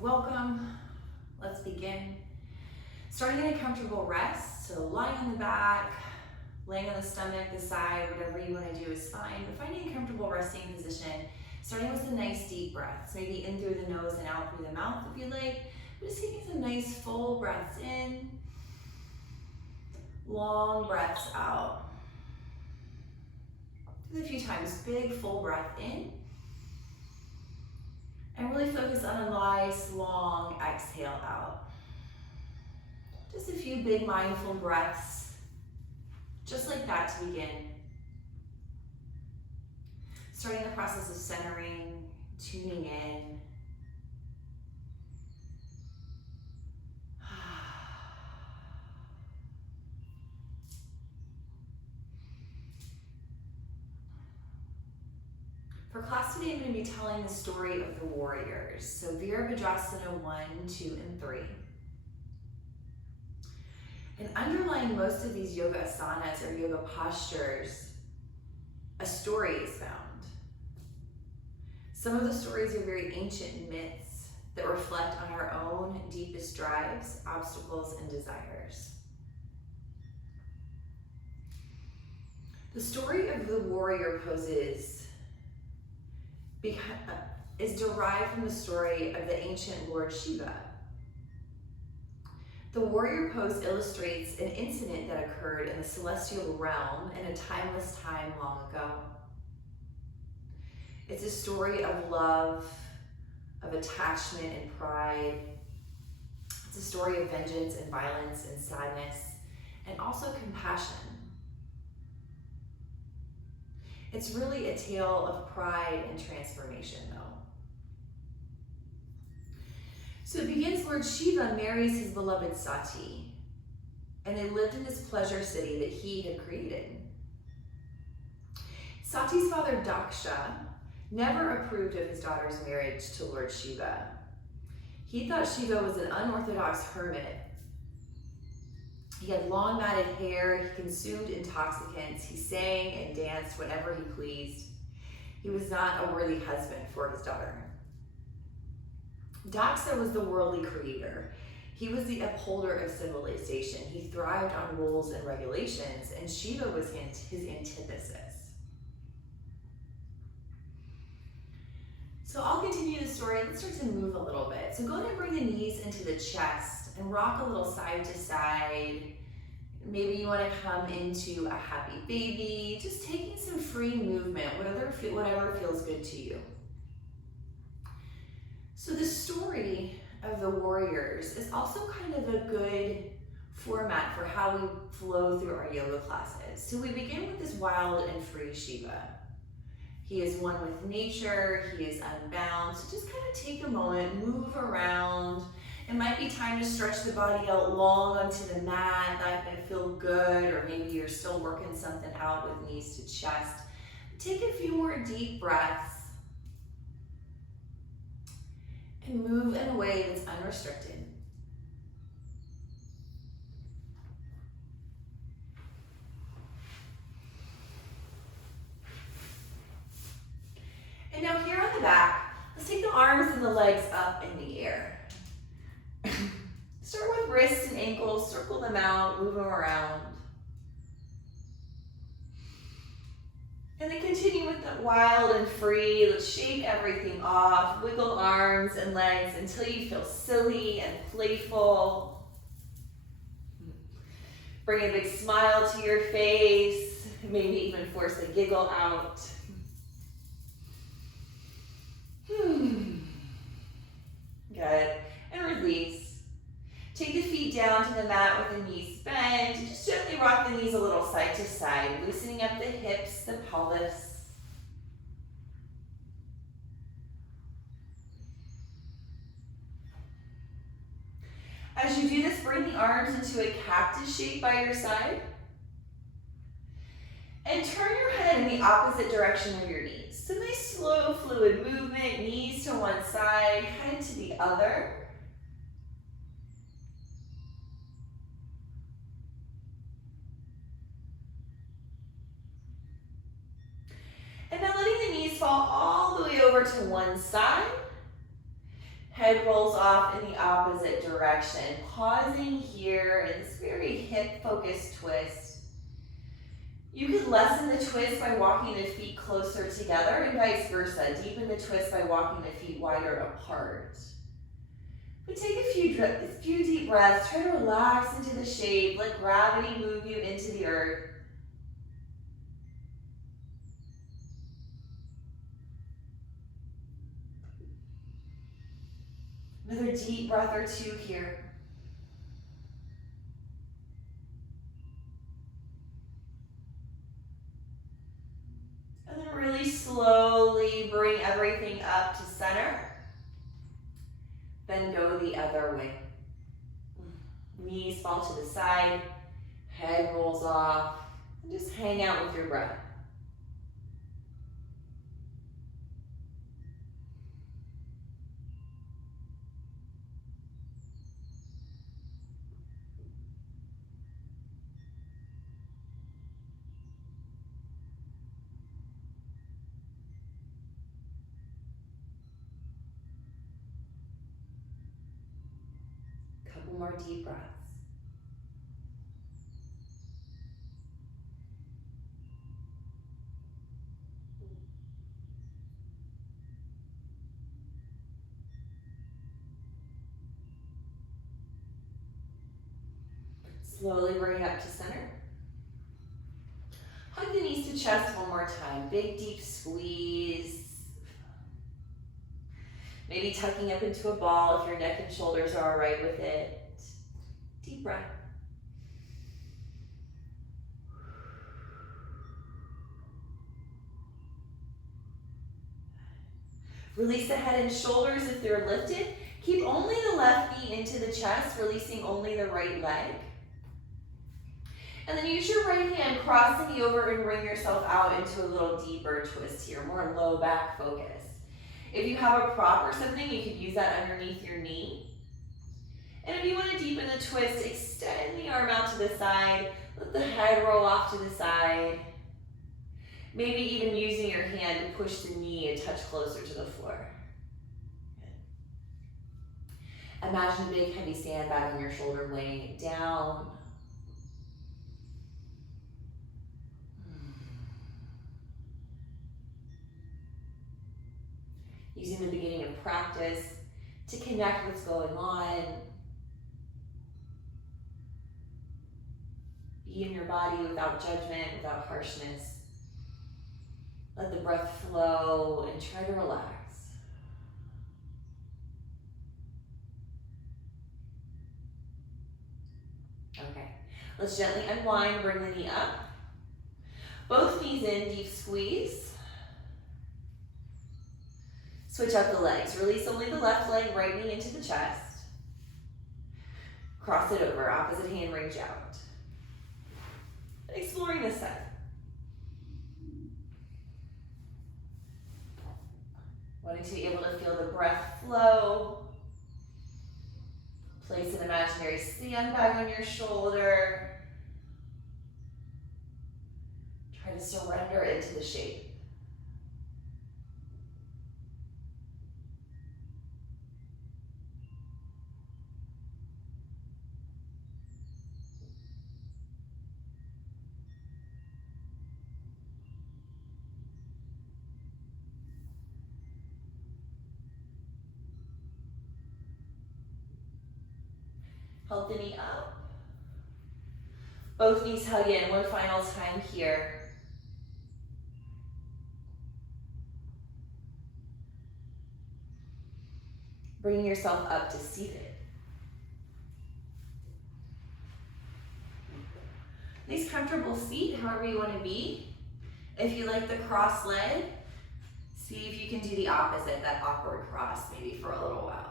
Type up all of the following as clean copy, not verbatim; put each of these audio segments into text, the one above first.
Welcome. Let's begin. Starting in a comfortable rest, so lying on the back, laying on the stomach, the side, whatever you want to do is fine. But finding a comfortable resting position, starting with some nice deep breaths, maybe in through the nose and out through the mouth if you like. But just taking some nice full breaths in, long breaths out. Do it a few times, big full breath in. And really focus on a nice, long exhale out. Just a few big mindful breaths, just like that to begin. Starting the process of centering, tuning in. For class today, I'm going to be telling the story of the warriors. So Virabradrasana 1, 2, and 3. And underlying most of these yoga asanas or yoga postures, a story is found. Some of the stories are very ancient myths that reflect on our own deepest drives, obstacles, and desires. The story of the warrior poses is derived from the story of the ancient Lord Shiva. The warrior pose illustrates an incident that occurred in the celestial realm in a timeless time long ago. It's a story of love, of attachment and pride. It's a story of vengeance and violence and sadness, and also compassion. It's really a tale of pride and transformation, though. So it begins, Lord Shiva marries his beloved Sati, and they lived in this pleasure city that he had created. Sati's father, Daksha, never approved of his daughter's marriage to Lord Shiva. He thought Shiva was an unorthodox hermit. He had long matted hair, he consumed intoxicants, he sang and danced whenever he pleased. He was not a worthy husband for his daughter. Daksha was the worldly creator. He was the upholder of civilization. He thrived on rules and regulations, and Shiva was his antithesis. So I'll continue the story. Let's start to move a little bit. So go ahead and bring the knees into the chest and rock a little side to side. Maybe you want to come into a happy baby, just taking some free movement, whatever feels good to you. So the story of the warriors is also kind of a good format for how we flow through our yoga classes. So we begin with this wild and free Shiva. He is one with nature, he is unbound. So just kind of take a moment, move around. It might be time to stretch the body out long onto the mat. That might feel good, or maybe you're still working something out with knees to chest. Take a few more deep breaths and move in a way that's unrestricted. And now here on the back, let's take the arms and the legs up in the air. Start with wrists and ankles, circle them out, move them around. And then continue with the wild and free. Let's shake everything off, wiggle arms and legs until you feel silly and playful. Bring a big smile to your face, maybe even force a giggle out. Good. And release. Take the feet down to the mat with the knees bent. Just gently rock the knees a little side to side, loosening up the hips, the pelvis. As you do this, bring the arms into a cactus shape by your side. And turn your head in the opposite direction of your knees. So nice slow fluid movement, knees to one side, head to the other. And now letting the knees fall all the way over to one side. Head rolls off in the opposite direction. Pausing here in this very hip-focused twist. You could lessen the twist by walking the feet closer together and vice versa. Deepen the twist by walking the feet wider apart. But take a few deep breaths. Try to relax into the shape. Let gravity move you into the earth. Another deep breath or two here. And then really slowly bring everything up to center. Then go the other way. Knees fall to the side, head rolls off, and just hang out with your breath. Couple more deep breaths. Slowly bring it up to center. Hug the knees to chest one more time. Big deep squeeze. Maybe tucking up into a ball if your neck and shoulders are all right with it. Deep breath. Release the head and shoulders if they're lifted. Keep only the left knee into the chest, releasing only the right leg. And then use your right hand, cross the knee over and bring yourself out into a little deeper twist here, more low back focus. If you have a prop or something, you could use that underneath your knee. And if you want to deepen the twist, extend the arm out to the side, let the head roll off to the side. Maybe even using your hand to push the knee a touch closer to the floor. Good. Imagine a big heavy sandbag on your shoulder weighing it down. Using the beginning of practice to connect what's going on. Be in your body without judgment, without harshness. Let the breath flow and try to relax. Okay, let's gently unwind, bring the knee up. Both knees in, deep squeeze. Switch out the legs. Release only the left leg, right knee into the chest. Cross it over, opposite hand range out. Exploring this side. Wanting to be able to feel the breath flow. Place an imaginary sandbag on your shoulder. Try to surrender into the shape. Help the knee up. Both knees hug in one final time here. Bringing yourself up to seated. Nice comfortable seat, however you want to be. If you like the cross leg, see if you can do the opposite, that awkward cross, maybe for a little while.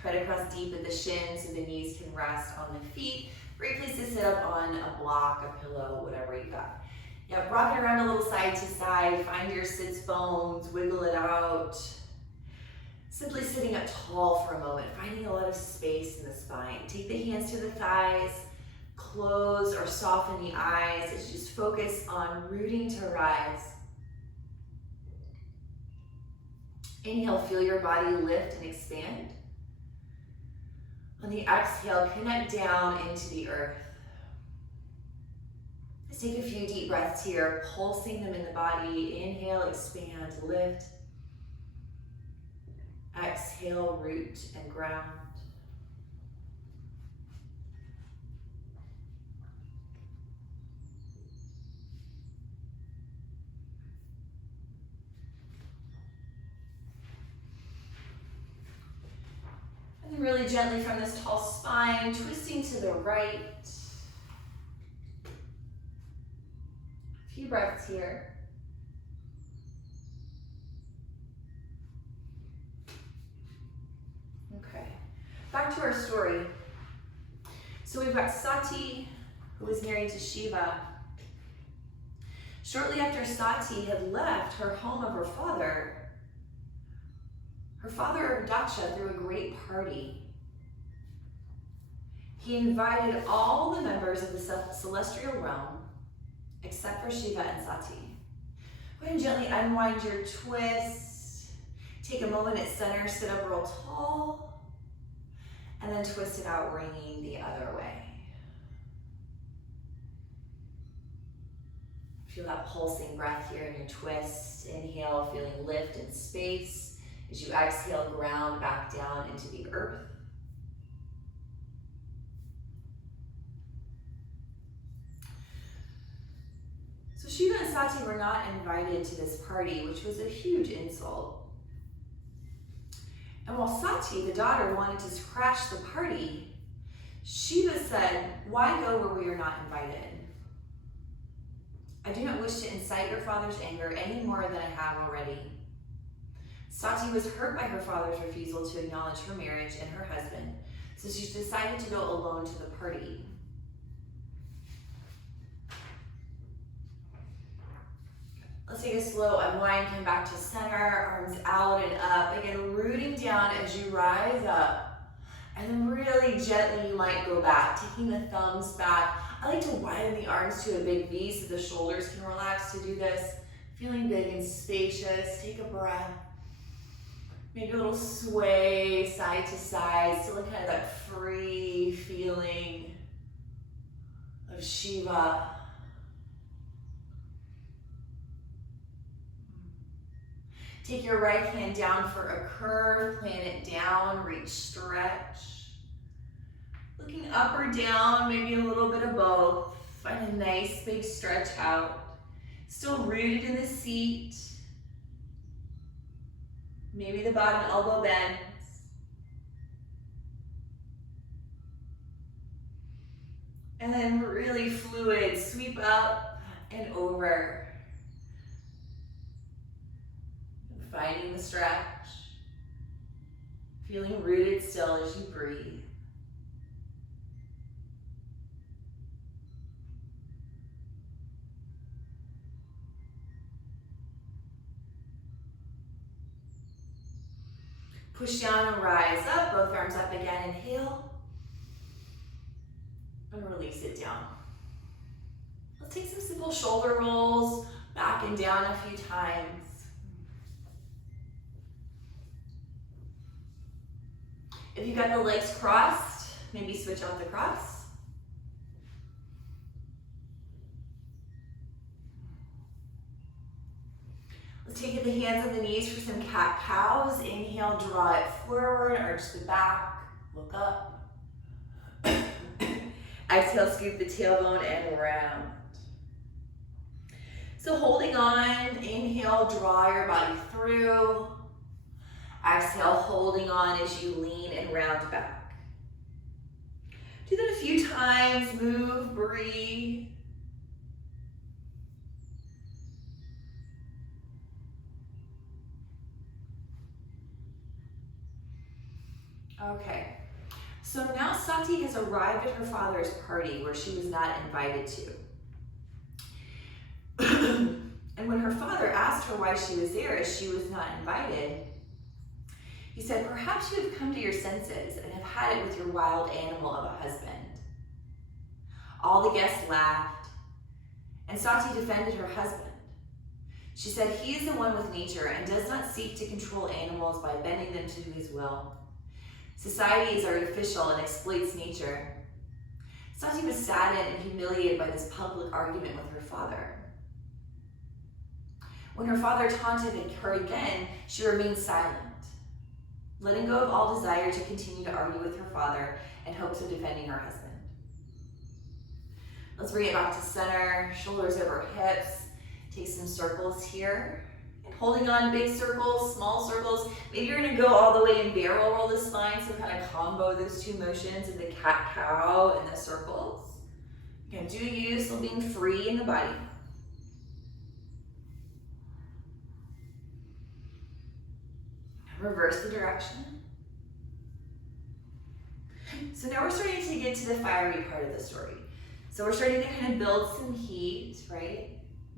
Try to press deep at the shins so the knees can rest on the feet. Great place to sit up on a block, a pillow, whatever you got. Yeah, rock it around a little side to side. Find your sits bones, wiggle it out. Simply sitting up tall for a moment, finding a lot of space in the spine. Take the hands to the thighs, close or soften the eyes as you just focus on rooting to rise. Inhale, feel your body lift and expand. On the exhale, connect down into the earth. Let's take a few deep breaths here, pulsing them in the body. Inhale, expand, lift. Exhale, root and ground. And then really gently from this tall spine, twisting to the right. A few breaths here. Okay, back to our story. So we've got Sati, who was married to Shiva. Shortly after Sati had left her home of her father Daksha threw a great party. He invited all the members of the celestial realm, except for Shiva and Sati. Go ahead and gently unwind your twist. Take a moment at center, sit up real tall, and then twist it out, bringing the other way. Feel that pulsing breath here in your twist. Inhale, feeling lift and space. As you exhale, ground back down into the earth. So Shiva and Sati were not invited to this party, which was a huge insult. And while Sati, the daughter, wanted to crash the party, Shiva said, "Why go where we are not invited? I do not wish to incite your father's anger any more than I have already." Sati was hurt by her father's refusal to acknowledge her marriage and her husband, so she decided to go alone to the party. Let's take a slow unwind, come back to center, arms out and up. Again, rooting down as you rise up. And then really gently you might go back, taking the thumbs back. I like to widen the arms to a big V so the shoulders can relax to do this. Feeling big and spacious, take a breath. Maybe a little sway side to side, still kind of that free feeling of Shiva. Take your right hand down for a curve, plant it down, reach, stretch. Looking up or down, maybe a little bit of both. Find a nice big stretch out. Still rooted in the seat. Maybe the bottom elbow bends. And then really fluid, sweep up and over. Finding the stretch. Feeling rooted still as you breathe. Push down and rise up, both arms up again, inhale. And release it down. Let's take some simple shoulder rolls, back and down a few times. If you've got the legs crossed, maybe switch out the cross. Let's take the hands on the knees for some cat-cows. Inhale, draw it forward, arch the back, look up. Exhale, scoop the tailbone and round. So holding on, inhale, draw your body through. Exhale, holding on as you lean and round back. Do that a few times, move, breathe. Okay, so now Sati has arrived at her father's party where she was not invited to. And when her father asked her why she was there as she was not invited, he said, "Perhaps you have come to your senses and have had it with your wild animal of a husband." All the guests laughed, and Sati defended her husband. She said, he is the one with nature and does not seek to control animals by bending them to his will. Society is artificial and exploits nature. Sati was saddened and humiliated by this public argument with her father. When her father taunted her again, she remained silent, letting go of all desire to continue to argue with her father in hopes of defending her husband. Let's bring it back to center, shoulders over hips. Take some circles here. And holding on, big circles, small circles. Maybe you're gonna go all the way and barrel roll the spine, so kind of combo those two motions of the cat-cow and the circles. Again, do you, still being free in the body. Reverse the direction. So now we're starting to get to the fiery part of the story. So we're starting to kind of build some heat, right?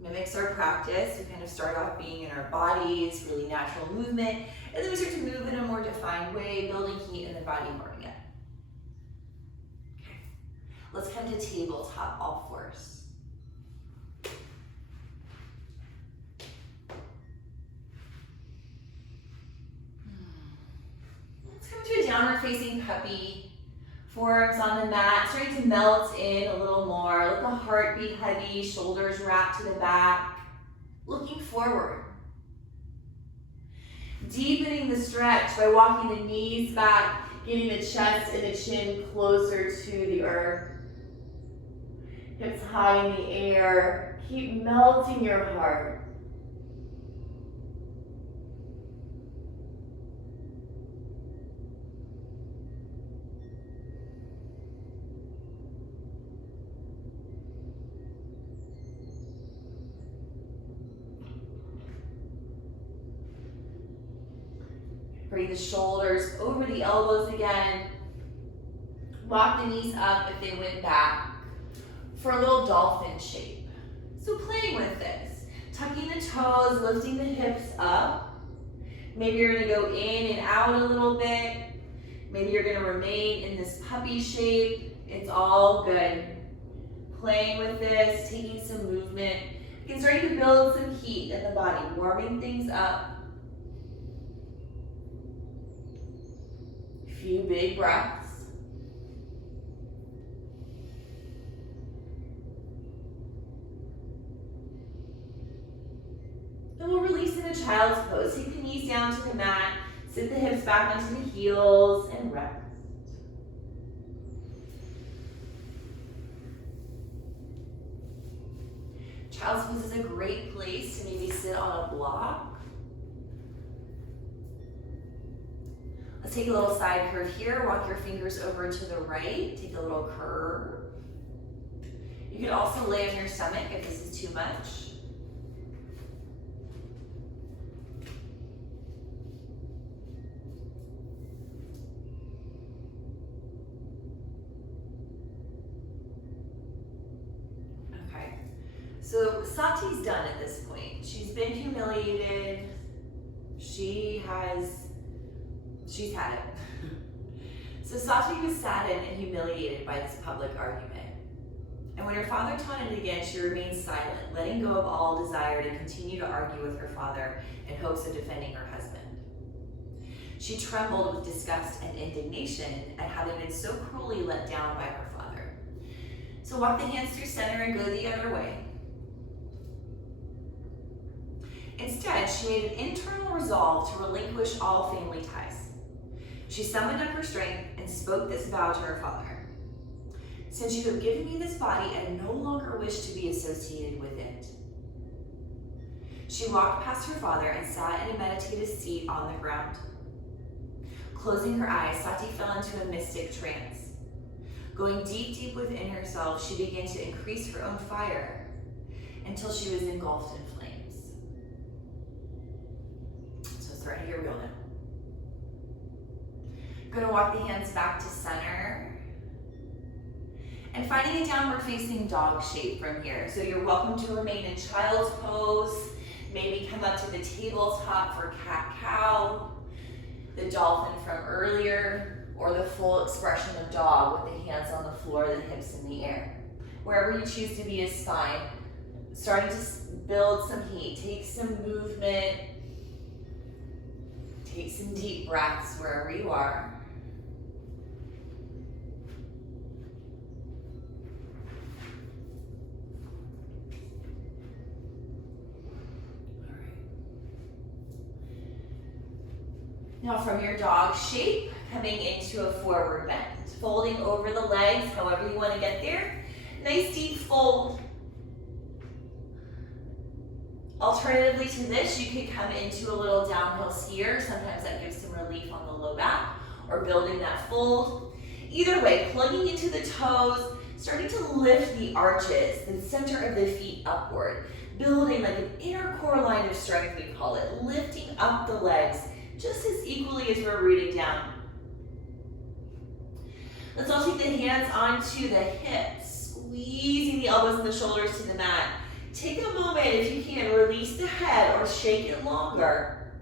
Mimics our practice. We kind of start off being in our bodies, really natural movement, and then we start to move in a more defined way, building heat in the body more again. Okay. Let's come to tabletop all fours. Let's come to a downward facing puppy. Forearms on the mat, starting to melt in a little more. Let the heart be heavy, shoulders wrap to the back. Looking forward. Deepening the stretch by walking the knees back, getting the chest and the chin closer to the earth. Hips high in the air. Keep melting your heart. Bring the shoulders over the elbows again. Walk the knees up if they went back for a little dolphin shape. So playing with this, tucking the toes, lifting the hips up. Maybe you're gonna go in and out a little bit. Maybe you're gonna remain in this puppy shape. It's all good. Playing with this, taking some movement. You can start to build some heat in the body, warming things up. Few big breaths. Then we'll release in a child's pose. Take the knees down to the mat, sit the hips back onto the heels, and rest. Child's pose is a great place to maybe sit on a block. Let's take a little side curve here. Walk your fingers over to the right. Take a little curve. You can also lay on your stomach if this is too much. Okay. So Sati's done at this point. She's been humiliated. She's had it. So Sati was saddened and humiliated by this public argument. And when her father taunted again, she remained silent, letting go of all desire to continue to argue with her father in hopes of defending her husband. She trembled with disgust and indignation at having been so cruelly let down by her father. So walk the hands through center and go the other way. Instead, she made an internal resolve to relinquish all family ties. She summoned up her strength and spoke this vow to her father. Since you have given me this body, I no longer wish to be associated with it. She walked past her father and sat in a meditative seat on the ground. Closing her eyes, Sati fell into a mystic trance. Going deep, deep within herself, she began to increase her own fire until she was engulfed in flames. So it's right here we go now. Gonna walk the hands back to center. And finding a downward facing dog shape from here. So you're welcome to remain in child's pose. Maybe come up to the tabletop for cat-cow, the dolphin from earlier, or the full expression of dog with the hands on the floor, the hips in the air. Wherever you choose to be is fine. starting to build some heat. Take some movement. Take some deep breaths wherever you are. All right. Now from your dog shape, coming into a forward bend. Folding over the legs, however you want to get there. Nice deep fold. Alternatively to this, you could come into a little downhill skier. Sometimes that gives some relief on the low back or building that fold. Either way, plugging into the toes, starting to lift the arches, the center of the feet upward, building like an inner core line of strength, we call it, lifting up the legs just as equally as we're rooting down. Let's all take the hands onto the hips, squeezing the elbows and the shoulders to the mat. Take a moment, if you can, release the head or shake it longer.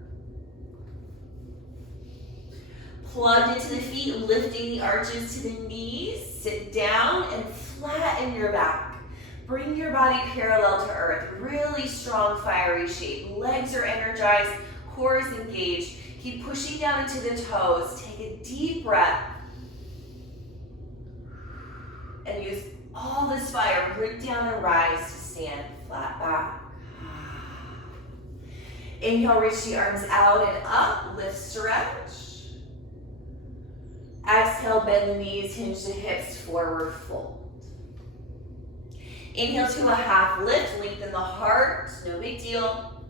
Plugged into the feet, lifting the arches to the knees. Sit down and flatten your back. Bring your body parallel to earth. Really strong, fiery shape. Legs are energized, core is engaged. Keep pushing down into the toes. Take a deep breath. And use all this fire. Root down and rise to stand flat back. Inhale, reach the arms out and up. Lift, stretch. Exhale, bend the knees, hinge the hips, forward fold. Inhale to a half lift, lengthen the heart, no big deal.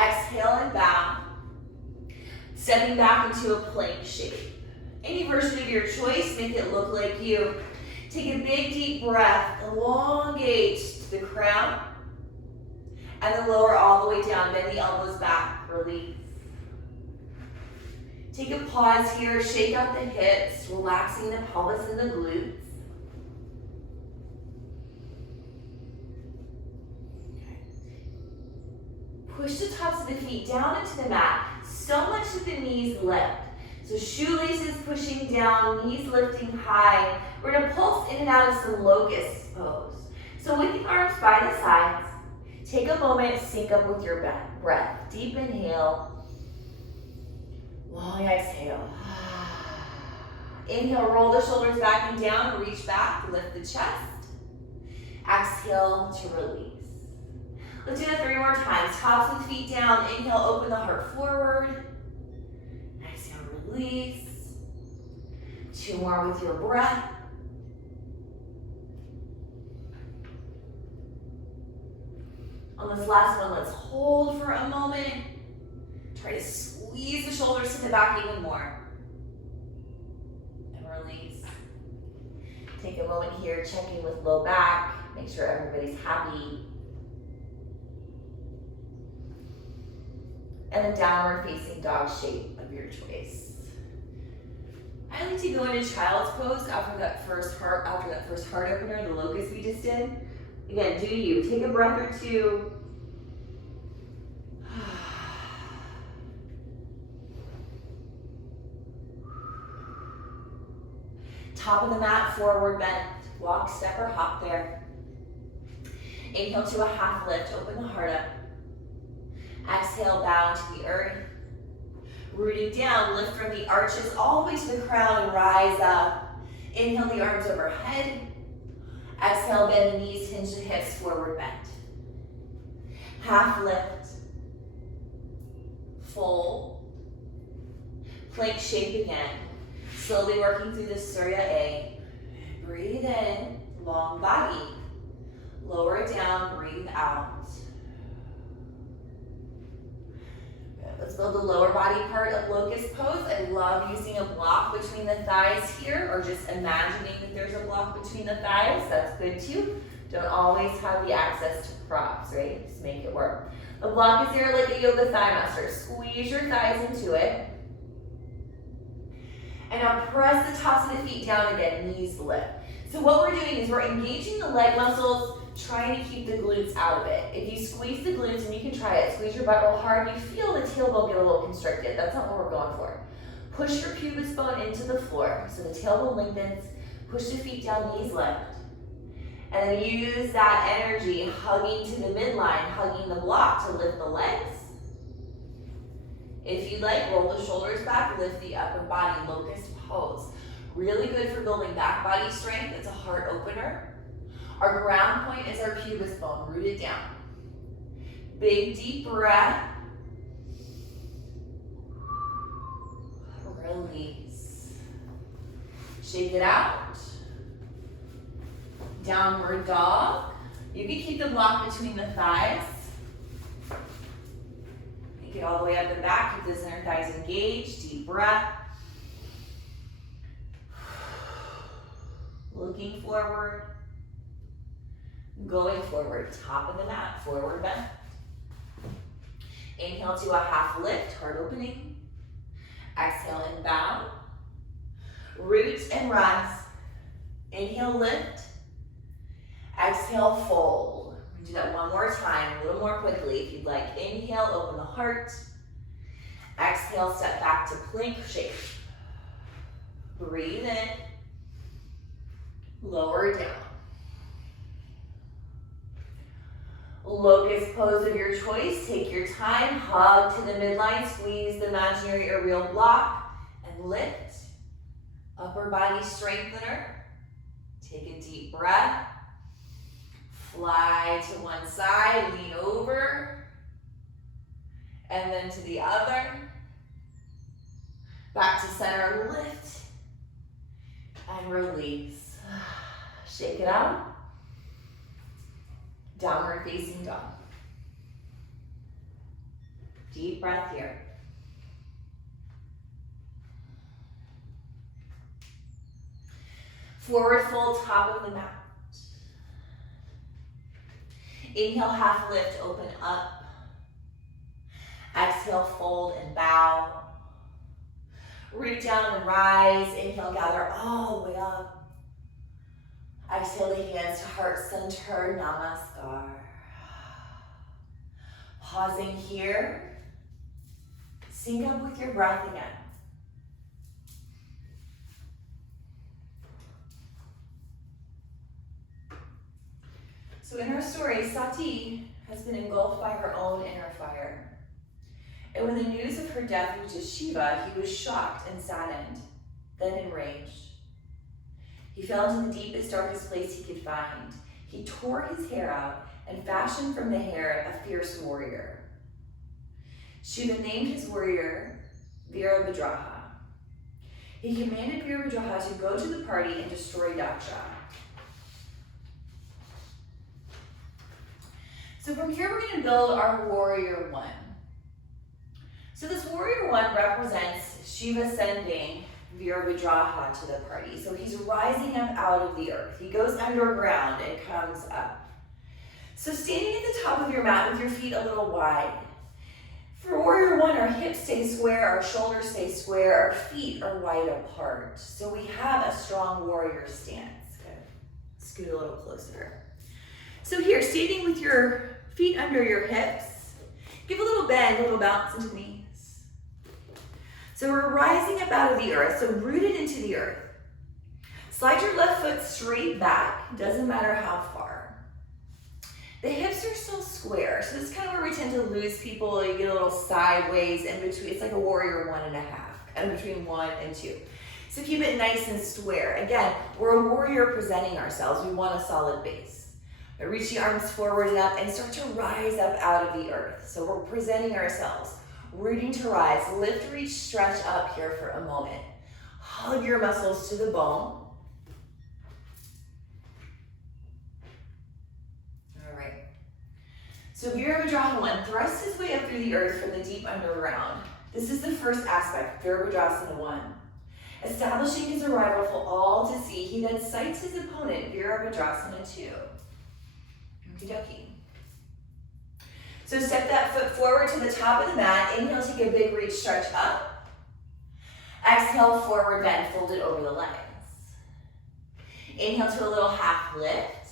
Exhale and bow. Stepping back into a plank shape. Any version of your choice, make it look like you. Take a big deep breath, elongate the crown, and then lower all the way down, bend the elbows back, release. Take a pause here, shake out the hips, relaxing the pelvis and the glutes. Okay. Push the tops of the feet down into the mat, so much that the knees lift. So shoelaces pushing down, knees lifting high. We're gonna pulse in and out of some locust pose. So with the arms by the sides, take a moment, sync up with your breath. Deep inhale, long exhale. Inhale, roll the shoulders back and down, reach back, lift the chest. Exhale to release. Let's do that 3 more times. Tops of the feet down, inhale, open the heart forward. Exhale, release. 2 more with your breath. On this last one, let's hold for a moment. Try to squeeze the shoulders to the back even more. And release. Take a moment here, check in with low back. Make sure everybody's happy. And a downward facing dog shape of your choice. I like to go into child's pose after that first heart opener, the locust we just did. Again, do you. Take a breath or 2. Top of the mat, forward bend. Walk, step, or hop there. Inhale to a half lift, open the heart up. Exhale, bow into the earth. Rooting down, lift from the arches all the way to the crown and rise up. Inhale the arms overhead. Exhale, bend the knees, hinge the hips, forward bend. Half lift. Fold. Plank shape again. Slowly working through the Surya A. Breathe in, long body. Lower it down, breathe out. Good. Let's build the lower body part of locust pose. I love using a block between the thighs here, or just imagining that there's a block between the thighs. That's good too. Don't always have the access to props, right? Just make it work. The block is there like a yoga thigh master. Squeeze your thighs into it. And now press the tops of the feet down again, knees lift. So what we're doing is we're engaging the leg muscles, trying to keep the glutes out of it. If you squeeze the glutes, and you can try it, squeeze your butt real hard, you feel the tailbone get a little constricted. That's not what we're going for. Push your pubic bone into the floor, so the tailbone lengthens. Push the feet down, knees lift. And then use that energy, hugging to the midline, hugging the block to lift the legs. If you'd like, roll the shoulders back, lift the upper body, locust pose. Really good for building back body strength. It's a heart opener. Our ground point is our pubis bone, rooted down. Big deep breath. Release. Shake it out. Downward dog. You can keep the block between the thighs. Take it all the way up and back. Keep those inner thighs engaged. Deep breath. Looking forward. Going forward. Top of the mat. Forward bend. Inhale to a half lift. Heart opening. Exhale and bow. Root and rise. Inhale, lift. Exhale, fold. Do that one more time, a little more quickly if you'd like. Inhale, open the heart. Exhale, step back to plank shape. Breathe in. Lower down. Locust pose of your choice. Take your time. Hug to the midline. Squeeze the imaginary or real block. And lift. Upper body strengthener. Take a deep breath. Fly to one side. Lean over. And then to the other. Back to center. Lift. And release. Shake it out. Downward facing dog. Deep breath here. Forward fold, top of the mat. Inhale, half lift, open up. Exhale, fold and bow. Root down and rise. Inhale, gather all the way up. Exhale the hands to heart center, namaskar. Pausing here. Sync up with your breath again. So in our story, Sati has been engulfed by her own inner fire. And when the news of her death reached Shiva, he was shocked and saddened, then enraged. He fell into the deepest, darkest place he could find. He tore his hair out and fashioned from the hair a fierce warrior. Shiva named his warrior Virabradraha. He commanded Virabradraha to go to the party and destroy Daksha. So from here, we're going to build our warrior one. So this warrior one represents Shiva sending Virabradraha to the party. So he's rising up out of the earth. He goes underground and comes up. So standing at the top of your mat with your feet a little wide. For warrior one, our hips stay square, our shoulders stay square, our feet are wide apart. So we have a strong warrior stance. Good. Scoot a little closer. So here, standing with your feet under your hips, give a little bend, a little bounce into the knees. So we're rising up out of the earth, so rooted into the earth. Slide your left foot straight back, doesn't matter how far. The hips are still square, so this is kind of where we tend to lose people. You get a little sideways in between. It's like a warrior 1.5, kind of between 1 and 2. So keep it nice and square. Again, we're a warrior presenting ourselves. We want a solid base. Reach the arms forward and up and start to rise up out of the earth. So we're presenting ourselves. Rooting to rise, lift, reach, stretch up here for a moment. Hug your muscles to the bone. All right. So Virabradraha 1, thrust his way up through the earth from the deep underground. This is the first aspect, Virabradrasana 1. Establishing his arrival for all to see, he then cites his opponent, Virabradrasana 2. Okie dokie. So step that foot forward to the top of the mat. Inhale, take a big reach, stretch up. Exhale, forward bend, fold it over the legs. Inhale to a little half lift.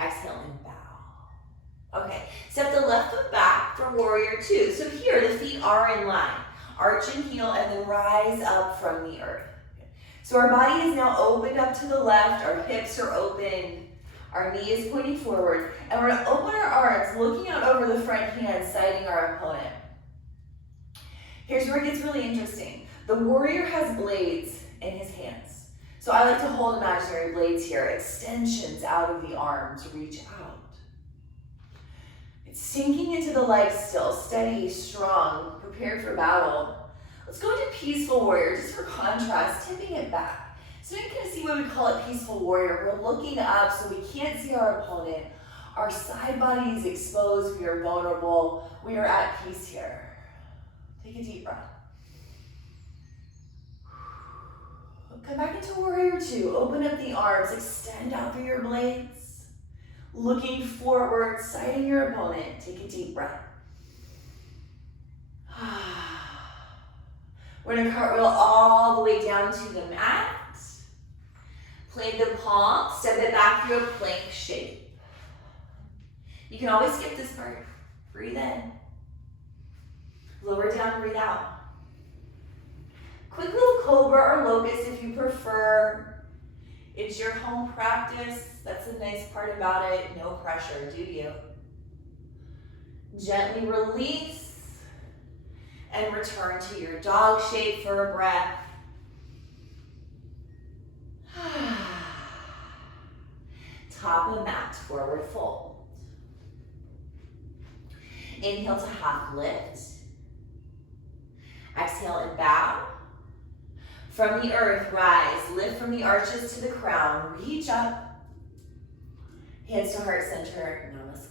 Exhale and bow. Okay, step the left foot back for warrior 2. So here, the feet are in line. Arch and heel and then rise up from the earth. So our body is now opened up to the left, our hips are open, our knee is pointing forward, and we're gonna open our arms, looking out over the front hand, sighting our opponent. Here's where it gets really interesting. The warrior has blades in his hands. So I like to hold imaginary blades here, extensions out of the arms, reach out. It's sinking into the legs still, steady, strong, prepared for battle. Let's go into peaceful warrior, just for contrast, tipping it back. So you can see what we call it peaceful warrior. We're looking up so we can't see our opponent. Our side body is exposed, we are vulnerable, we are at peace here. Take a deep breath. Come back into warrior two. Open up the arms, extend out through your blades. Looking forward, sighting your opponent. Take a deep breath. We're gonna cartwheel all the way down to the mat. Plant the palm, step it back through a plank shape. You can always skip this part. Breathe in. Lower down, breathe out. Quick little cobra or locust if you prefer. It's your home practice. That's the nice part about it. No pressure, do you? Gently release and return to your dog shape for a breath. Top of mat, forward fold. Inhale to half lift. Exhale and bow. From the earth, rise. Lift from the arches to the crown. Reach up. Hands to heart center. Namaskar.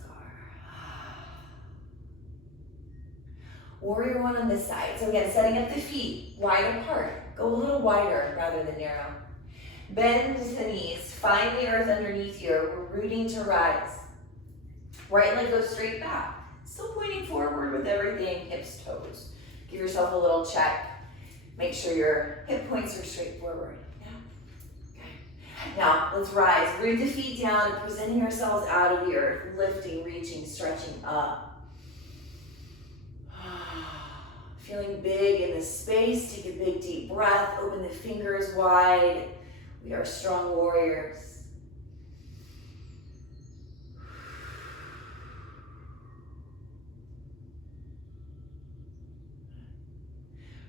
Warrior one on this side. So again, setting up the feet wide apart. Go a little wider rather than narrow. Bend the knees. Find the earth underneath you. We're rooting to rise. Right leg goes straight back. Still pointing forward with everything, hips, toes. Give yourself a little check. Make sure your hip points are straight forward. Yeah. Okay. Now, let's rise. Root the feet down, presenting ourselves out of the earth. Lifting, reaching, stretching up. Feeling big in the space. Take a big, deep breath. Open the fingers wide. We are strong warriors.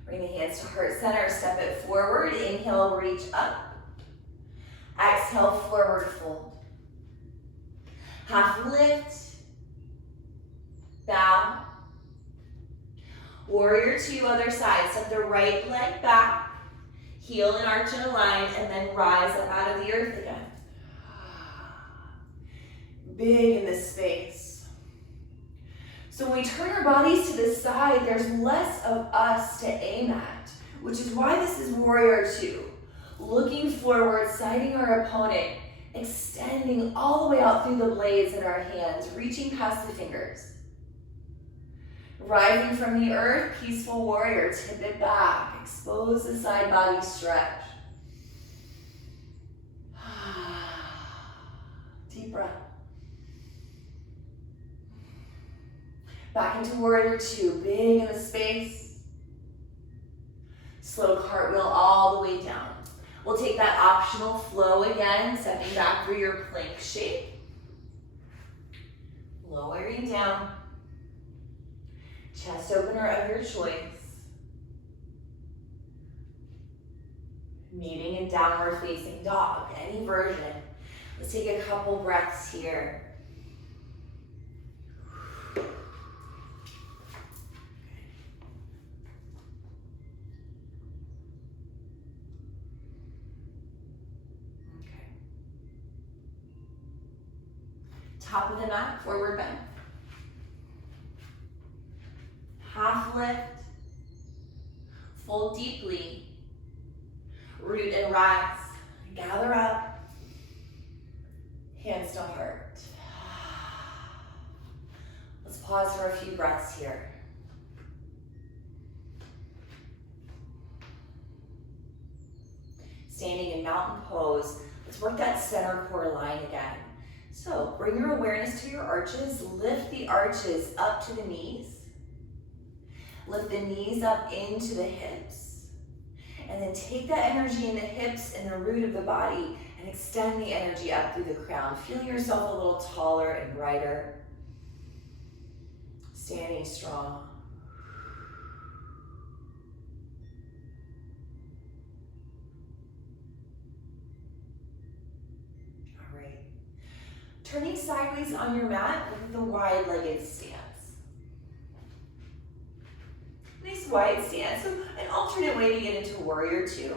Bring the hands to heart center, step it forward. Inhale, reach up. Exhale, forward fold. Half lift. Bow. Warrior two, other side. Step the right leg back. Heel and arch and align, and then rise up out of the earth again. Big in this space. So when we turn our bodies to the side, there's less of us to aim at, which is why this is warrior two. Looking forward, sighting our opponent, extending all the way out through the blades in our hands, reaching past the fingers. Rising from the earth, peaceful warrior, tip it back, expose the side body stretch. Deep breath. Back into warrior two, big in the space. Slow cartwheel all the way down. We'll take that optional flow again, stepping back through your plank shape. Lowering down. Chest opener of your choice. Meeting in downward facing dog, any version. Let's take a couple breaths here. Okay. Top of the mat, forward bend. Half lift, fold deeply, root and rise, gather up, hands to heart. Let's pause for a few breaths here. Standing in mountain pose, let's work that center core line again. So bring your awareness to your arches, lift the arches up to the knees. Lift the knees up into the hips. And then take that energy in the hips and the root of the body and extend the energy up through the crown. Feel yourself a little taller and brighter. Standing strong. All right. Turning sideways on your mat with the wide-legged stance. Nice wide stance, so an alternate way to get into warrior two.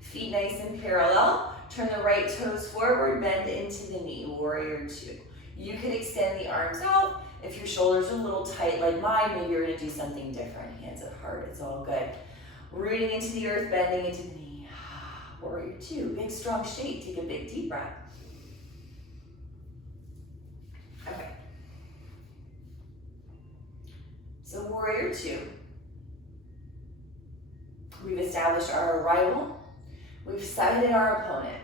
Feet nice and parallel. Turn the right toes forward, bend into the knee, warrior two. You could extend the arms out. If your shoulders are a little tight like mine, maybe you're gonna do something different. Hands at heart, it's all good. Rooting into the earth, bending into the knee. Warrior two, big strong shape. Take a big deep breath. Okay. So warrior two. We've established our arrival. We've sighted our opponent.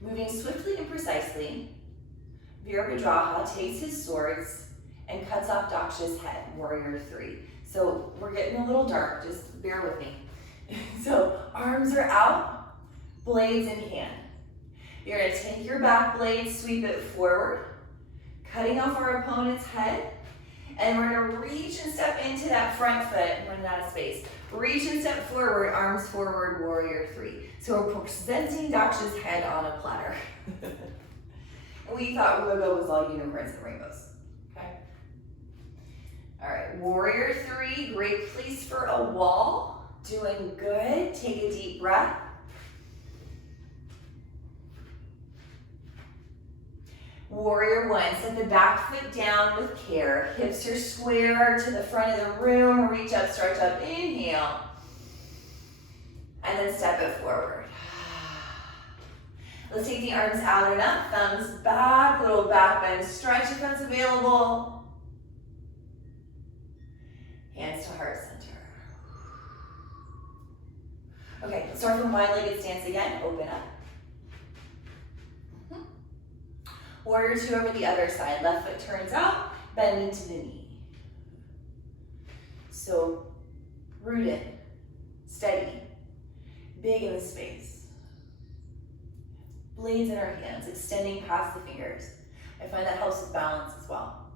Moving swiftly and precisely, Virabradraha takes his swords and cuts off Daksha's head, warrior three. So we're getting a little dark, just bear with me. So arms are out, blades in hand. You're gonna take your back blade, sweep it forward, cutting off our opponent's head, and we're gonna reach and step into that front foot, running out of space. Reach and step forward, arms forward, warrior three. So we're presenting Daksha's head on a platter. And we thought yoga was all unicorns and rainbows, okay? All right, warrior three, great place for a wall. Doing good, take a deep breath. Warrior one, set the back foot down with care. Hips are square to the front of the room. Reach up, stretch up, inhale. And then step it forward. Let's take the arms out and up, thumbs back, little back bend stretch if that's available. Hands to heart center. Okay, let's start from wide-legged stance again, open up. Warrior two over the other side. Left foot turns out, bend into the knee. So, rooted, steady, big in the space. Blades in our hands, extending past the fingers. I find that helps with balance as well.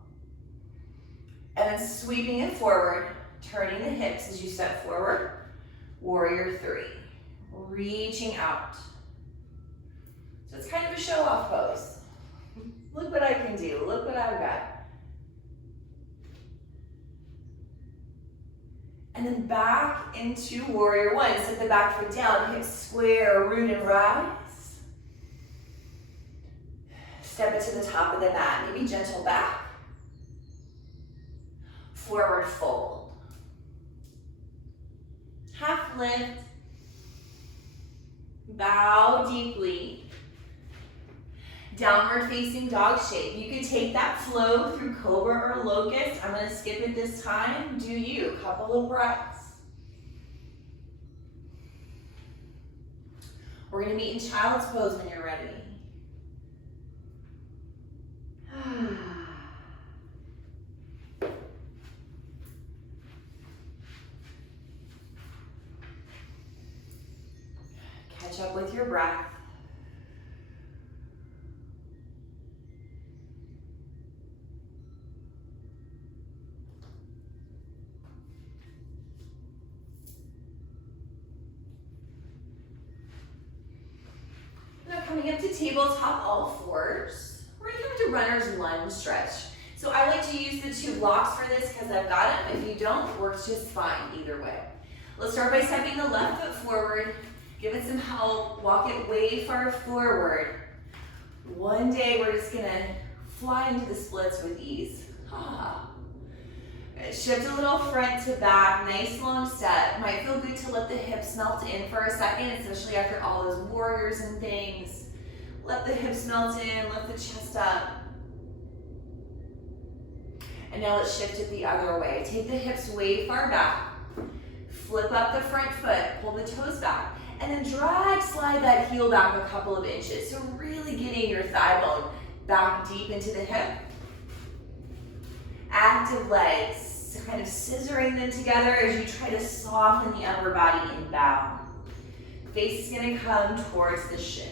And then sweeping it forward, turning the hips as you step forward. Warrior three, reaching out. So it's kind of a show-off pose. Look what I can do, look what I've got. And then back into warrior one. Set the back foot down, hips square, root and rise. Step it to the top of the mat, maybe gentle back. Forward fold. Half lift. Bow deeply. Downward facing dog shape. You could take that flow through cobra or locust. I'm gonna skip it this time. Do you, couple of breaths. We're gonna meet in child's pose when you're ready. Catch up with your breath. Coming up to tabletop all fours. We're gonna come into runner's lunge stretch. So I like to use the two blocks for this because I've got them. If you don't, works just fine either way. Let's start by stepping the left foot forward. Give it some help. Walk it way far forward. One day we're just gonna fly into the splits with ease. Shift a little front to back, nice long step. Might feel good to let the hips melt in for a second, especially after all those warriors and things. Let the hips melt in, lift the chest up. And now let's shift it the other way. Take the hips way far back. Flip up the front foot, pull the toes back, and then drag, slide that heel back a couple of inches. So really getting your thigh bone back deep into the hip. Active legs. kind of scissoring them together as you try to soften the upper body inbound. Face is going to come towards the shin.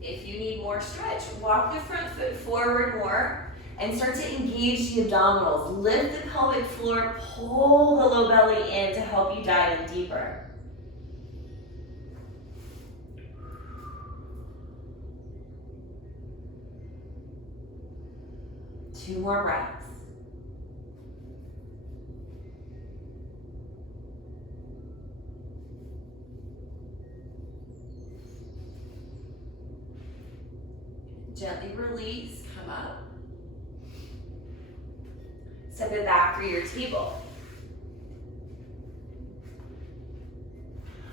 If you need more stretch, walk the front foot forward more and start to engage the abdominals. Lift the pelvic floor, pull the low belly in to help you dive in deeper. Two more breaths. Gently release, come up. Step it back for your table.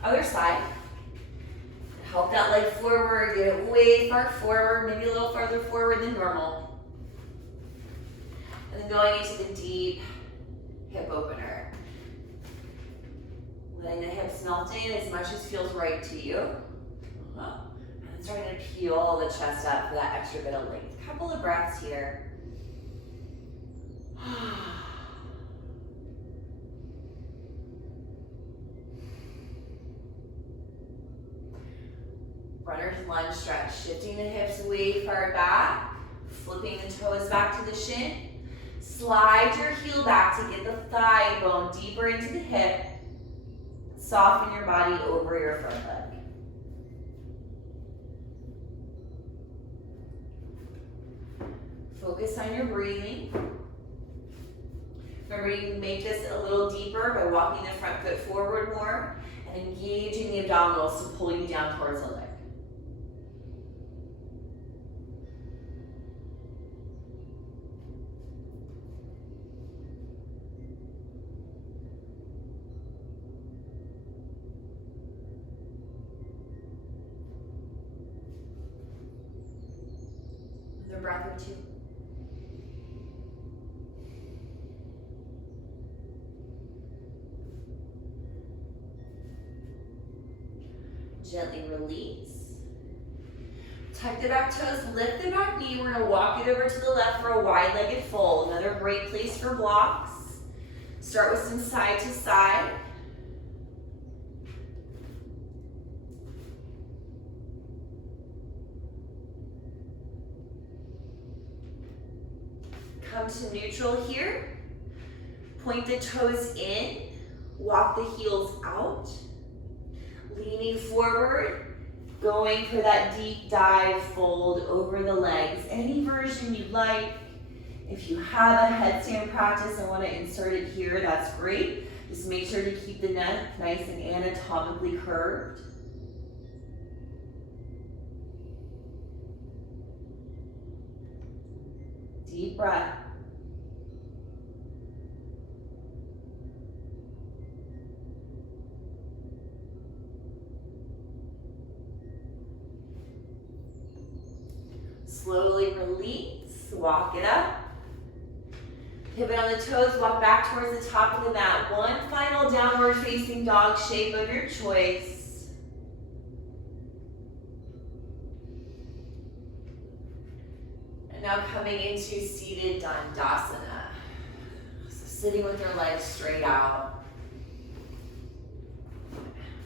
Other side. Help that leg forward, get it way far forward, maybe a little farther forward than normal. And then going into the deep hip opener. Letting the hips melt in as much as feels right to you. And starting to peel the chest up for that extra bit of length. Couple of breaths here. Runner's lunge stretch, shifting the hips way far back, flipping the toes back to the shin. Slide your heel back to get the thigh bone deeper into the hip. Soften your body over your front leg. Focus on your breathing. Remember, you can make this a little deeper by walking the front foot forward more and engaging the abdominals to pull you down towards the leg. Another breath or two. Gently release. Tuck the back toes, lift the back knee. We're gonna walk it over to the left for a wide-legged fold. Another great place for blocks. Start with some side to side. Come to neutral here. Point the toes in, walk the heels out. Leaning forward, going for that deep dive fold over the legs. Any version you like. If you have a headstand practice and want to insert it here, that's great. Just make sure to keep the neck nice and anatomically curved. Deep breath. Slowly release, walk it up. Pivot on the toes, walk back towards the top of the mat. One final downward facing dog shape of your choice. And now coming into seated Dandasana. So sitting with your legs straight out.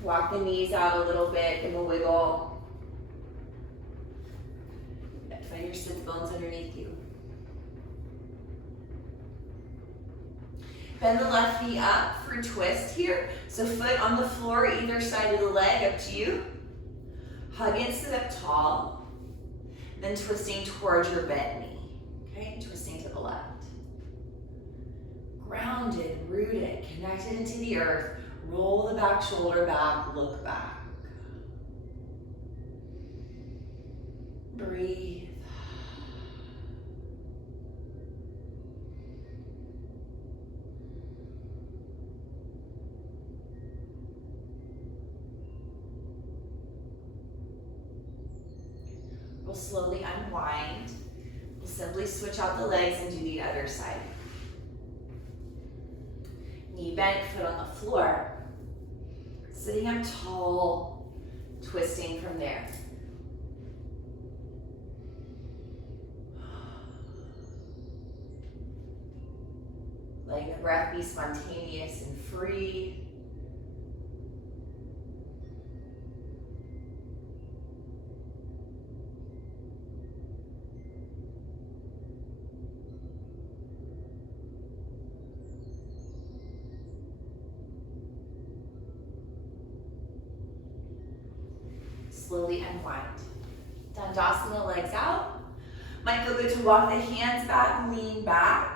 Walk the knees out a little bit, give a wiggle. Find your sit bones underneath you. Bend the left knee up for a twist here. So foot on the floor, either side of the leg, up to you. Hug and sit up tall. Then twisting towards your bent knee. Okay, and twisting to the left. Grounded, rooted, connected into the earth. Roll the back shoulder back, look back. Breathe. We'll slowly unwind. We'll simply switch out the legs and do the other side. Knee bent, foot on the floor. Sitting up tall, twisting from there. Letting the breath be spontaneous and free. Slowly unwind. Dandasana, legs out. Might feel good to walk the hands back, lean back.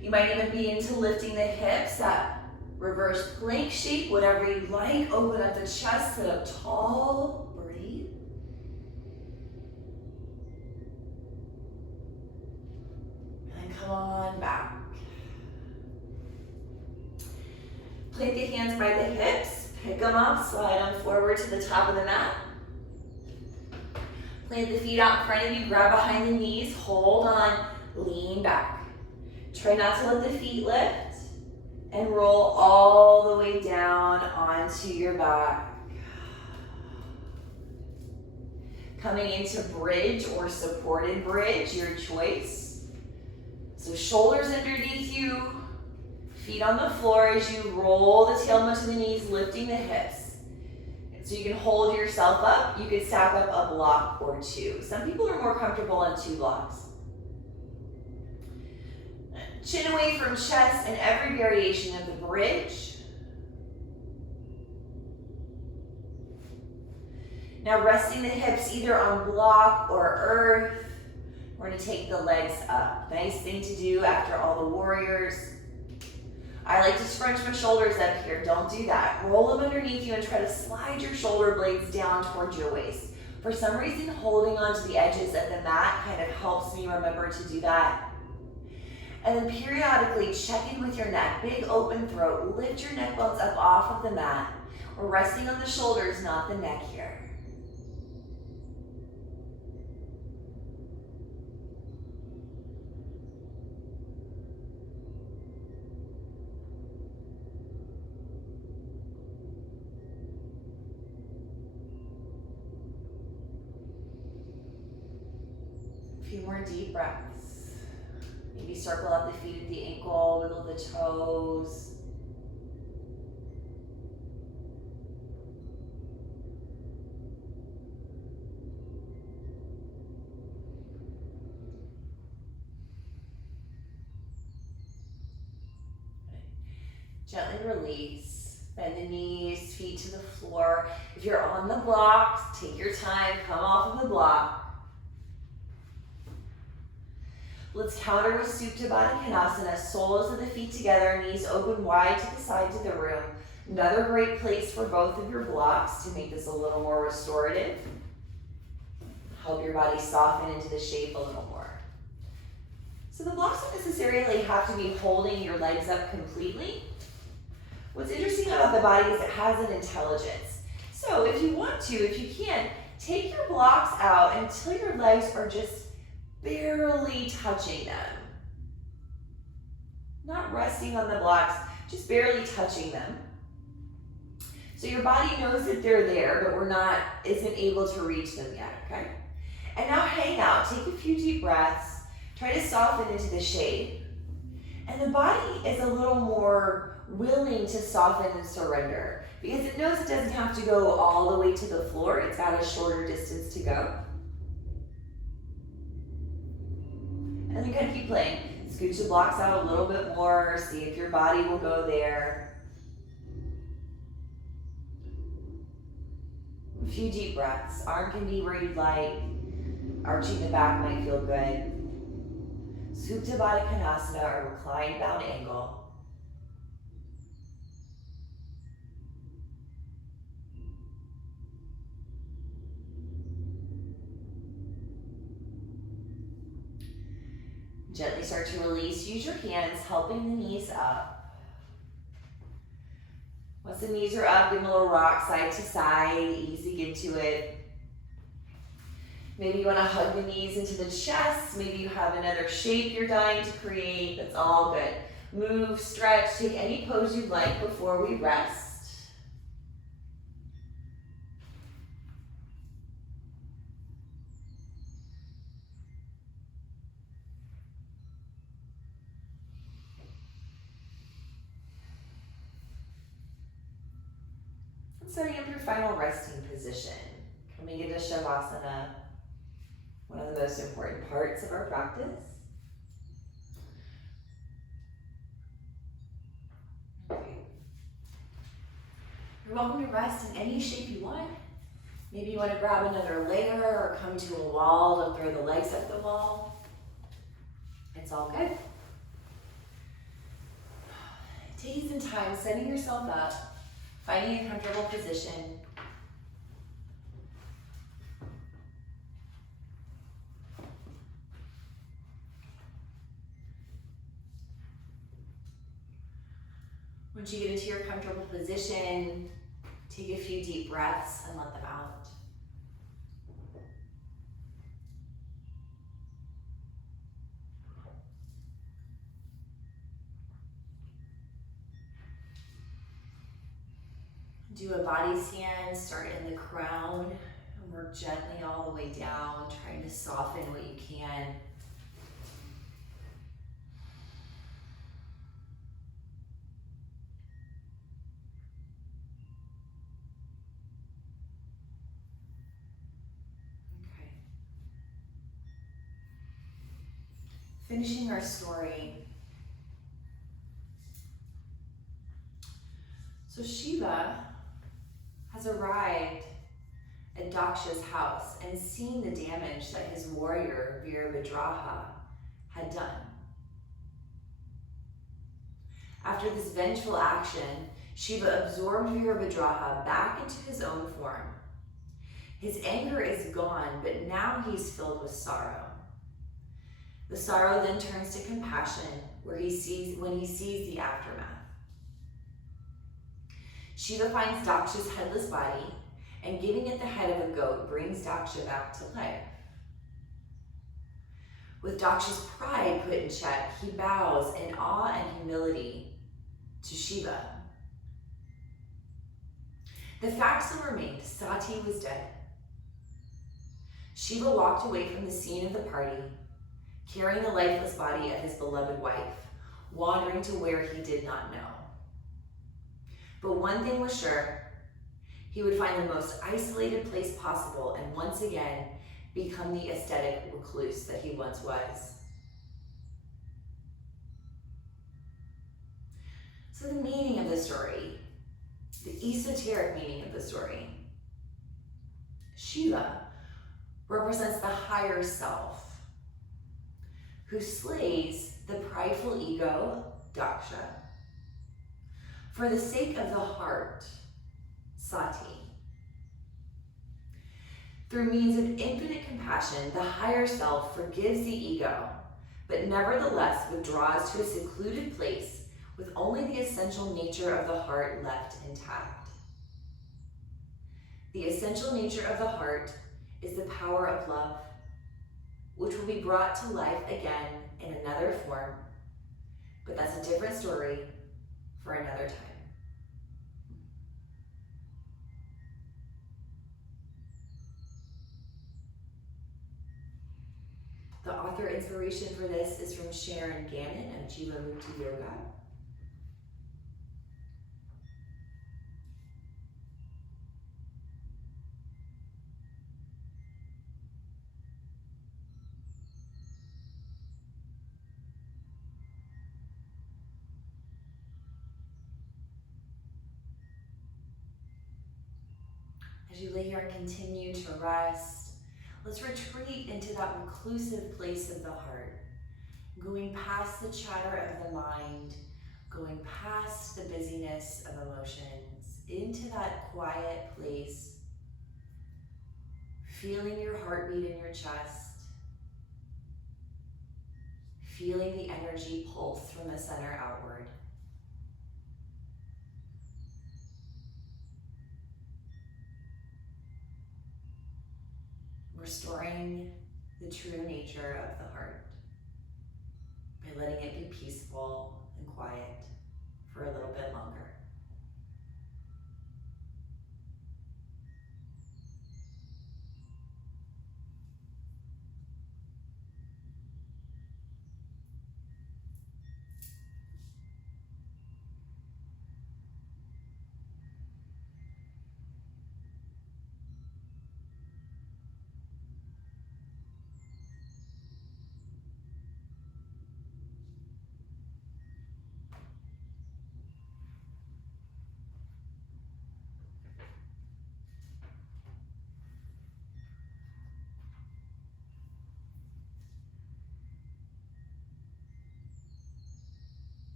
You might even be into lifting the hips, that reverse plank shape, whatever you like. Open up the chest, sit up tall, breathe. And then come on back. Plant the hands by the hips, pick them up, slide on forward to the top of the mat. Plant the feet out in front of you, grab behind the knees, hold on, lean back. Try not to let the feet lift, and roll all the way down onto your back. Coming into bridge or supported bridge, your choice. So shoulders underneath you, feet on the floor as you roll the tailbone to the knees, lifting the hips. So you can hold yourself up. You can stack up a block or two. Some people are more comfortable on 2 blocks. Chin away from chest in every variation of the bridge. Now resting the hips either on block or earth. We're going to take the legs up. Nice thing to do after all the warriors. I like to scrunch my shoulders up here. Don't do that. Roll them underneath you and try to slide your shoulder blades down towards your waist. For some reason, holding onto the edges of the mat kind of helps me remember to do that. And then periodically check in with your neck. Big open throat. Lift your neck bones up off of the mat. We're resting on the shoulders, not the neck here. A few more deep breaths. Maybe circle up the feet at the ankle, wiggle the toes. Gently release. Bend the knees, feet to the floor. If you're on the blocks, take your time, come off of the block. Let's counter with Supta Baddha Konasana, soles of the feet together, knees open wide to the sides of the room. Another great place for both of your blocks to make this a little more restorative. Help your body soften into the shape a little more. So the blocks don't necessarily have to be holding your legs up completely. What's interesting about the body is it has an intelligence. So if you want to, if you can, take your blocks out until your legs are just barely touching them. Not resting on the blocks, just barely touching them. So your body knows that they're there, but isn't able to reach them yet, okay? And now hang out, take a few deep breaths, try to soften into the shape. And the body is a little more willing to soften and surrender because it knows it doesn't have to go all the way to the floor, it's got a shorter distance to go. And then kind of keep playing. Scooch the blocks out a little bit more. See if your body will go there. A few deep breaths. Arm can be where you'd like. Arching the back might feel good. Supta Baddha Konasana, or reclined bound angle. Gently start to release. Use your hands, helping the knees up. Once the knees are up, give them a little rock side to side, easing into it. Maybe you want to hug the knees into the chest. Maybe you have another shape you're dying to create. That's all good. Move, stretch, take any pose you'd like before we rest. Starting up your final resting position. Coming into Shavasana, one of the most important parts of our practice. Okay. You're welcome to rest in any shape you want. Maybe you want to grab another layer or come to a wall and throw the legs up the wall. It's all good. Taking some time, setting yourself up, finding a comfortable position. Once you get into your comfortable position, take a few deep breaths and let them out. Do a body scan, start in the crown, and work gently all the way down, trying to soften what you can. Okay. Finishing our story. So Shiva has arrived at Daksha's house and seen the damage that his warrior, Virabradraha, had done. After this vengeful action, Shiva absorbed Virabradraha back into his own form. His anger is gone, but now he's filled with sorrow. The sorrow then turns to compassion when he sees the aftermath. Shiva finds Daksha's headless body, and giving it the head of a goat brings Daksha back to life. With Daksha's pride put in check, he bows in awe and humility to Shiva. The fact still remained, Sati was dead. Shiva walked away from the scene of the party, carrying the lifeless body of his beloved wife, wandering to where he did not know. But one thing was sure, he would find the most isolated place possible and once again become the aesthetic recluse that he once was. So the meaning of the story, the esoteric meaning of the story. Shiva represents the higher self, who slays the prideful ego, Daksha, for the sake of the heart, Sati. Through means of infinite compassion, the higher self forgives the ego, but nevertheless withdraws to a secluded place with only the essential nature of the heart left intact. The essential nature of the heart is the power of love, which will be brought to life again in another form, but that's a different story for another time. The author inspiration for this is from Sharon Gannon of Jiva Mukti Yoga. As you lay here and continue to rest, let's retreat into that reclusive place of the heart, going past the chatter of the mind, going past the busyness of emotions, into that quiet place, feeling your heartbeat in your chest, feeling the energy pulse from the center outward. Restoring the true nature of the heart by letting it be peaceful and quiet for a little bit longer.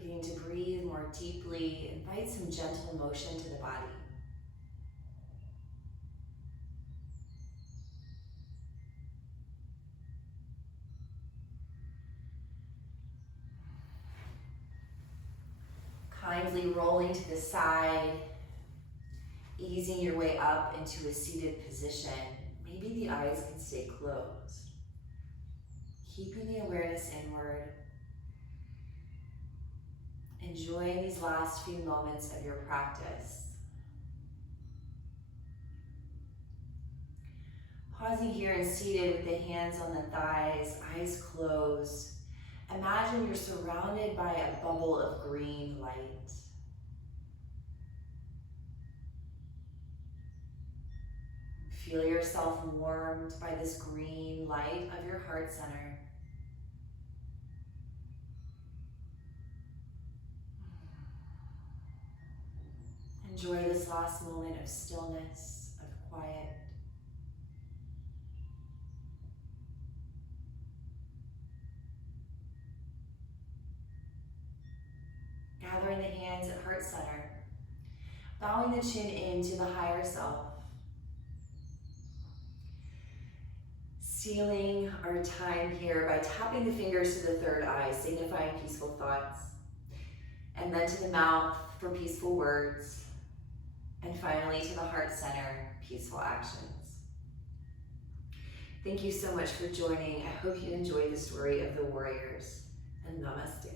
Beginning to breathe more deeply, invite some gentle motion to the body. Kindly rolling to the side, easing your way up into a seated position. Maybe the eyes can stay closed. Keeping the awareness inward. Enjoying these last few moments of your practice. Pausing here and seated with the hands on the thighs, eyes closed. Imagine you're surrounded by a bubble of green light. Feel yourself warmed by this green light of your heart center. Enjoy this last moment of stillness, of quiet. Gathering the hands at heart center, bowing the chin into the higher self. Sealing our time here by tapping the fingers to the third eye, signifying peaceful thoughts. And then to the mouth for peaceful words. And finally to the heart center, peaceful actions. Thank you so much for joining. I hope you enjoyed the story of the warriors. And namaste.